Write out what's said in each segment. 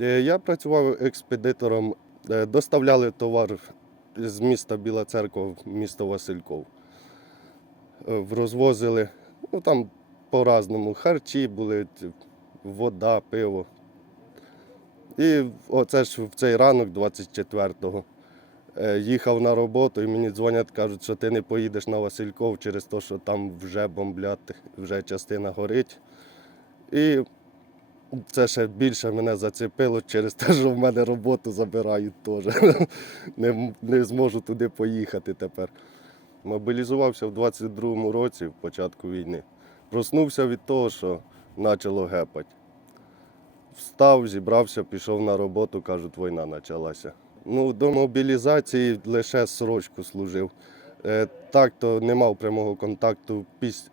Е, Я працював експедитором, е, доставляли товар з міста Біла Церква в місто Васильков. Е, Розвозили, ну там по-разному, харчі були, вода, пиво. І оце ж в цей ранок, 24-го, е, їхав на роботу і мені дзвонять, кажуть, що ти не поїдеш на Васильков через те, що там вже бомблять, вже частина горить. І це ще більше мене зацепило через те, що в мене роботу забирають теж. Не, не зможу туди поїхати тепер. Мобілізувався в 22-му році, в початку війни. Проснувся від того, що почало гепати. Встав, зібрався, пішов на роботу, кажуть, війна почалася. Ну, до мобілізації лише срочку служив. Е, Так то не мав прямого контакту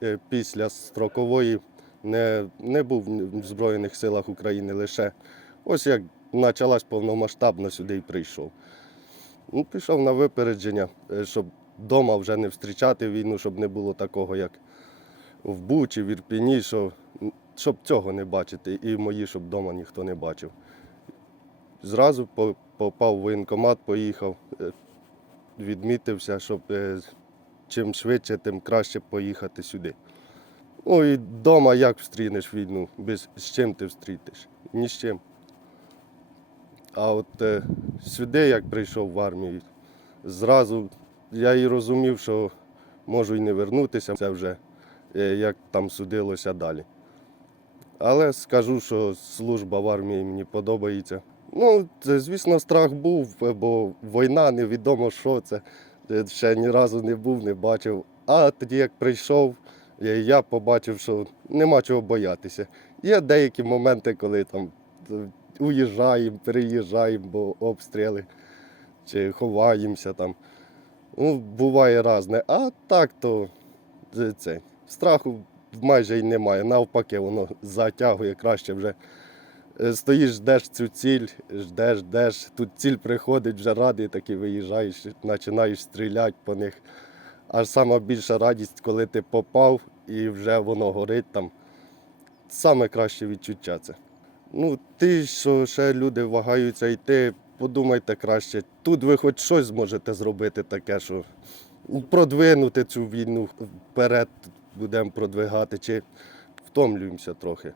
е, після строкової, не, не був в Збройних силах України лише. Ось як почалась повномасштабно, сюди і прийшов. Ну, пішов на випередження, е, щоб вдома вже не зустрічати війну, щоб не було такого, як в Бучі, в Ірпіні, що, щоб цього не бачити, і мої, щоб вдома ніхто не бачив. Зразу попав в воєнкомат, поїхав, е, відмітився, щоб е, чим швидше, тим краще поїхати сюди. Ну і вдома як встрінеш війну, без, з чим ти встрітиш? Ні з чим. А от е, сюди, як прийшов в армію, зразу я і розумів, що можу і не вернутися, це вже е, як там судилося далі. Але скажу, що служба в армії мені подобається. Ну, це, звісно, страх був, бо війна, невідомо що це. Е, Ще ні разу не був, не бачив. А тоді, як прийшов, я побачив, що нема чого боятися. Є деякі моменти, коли там е, уїжджаємо, переїжджаємо, бо обстріли чи ховаємося там. Ну, буває різне. А так то це, це, страху майже й немає. Навпаки, воно затягує краще вже. Е, Стоїш, ждеш цю ціль, ждеш, ждеш. Тут ціль приходить, вже радий, такий виїжджаєш, починаєш стріляти по них. Аж сама більша радість, коли ти попав і вже воно горить там. Саме краще відчуття це. Ну, ті, що ще люди вагаються йти, подумайте краще. Тут ви хоч щось зможете зробити таке, що продвинути цю війну вперед будемо продвигати, чи втомлюємося трохи.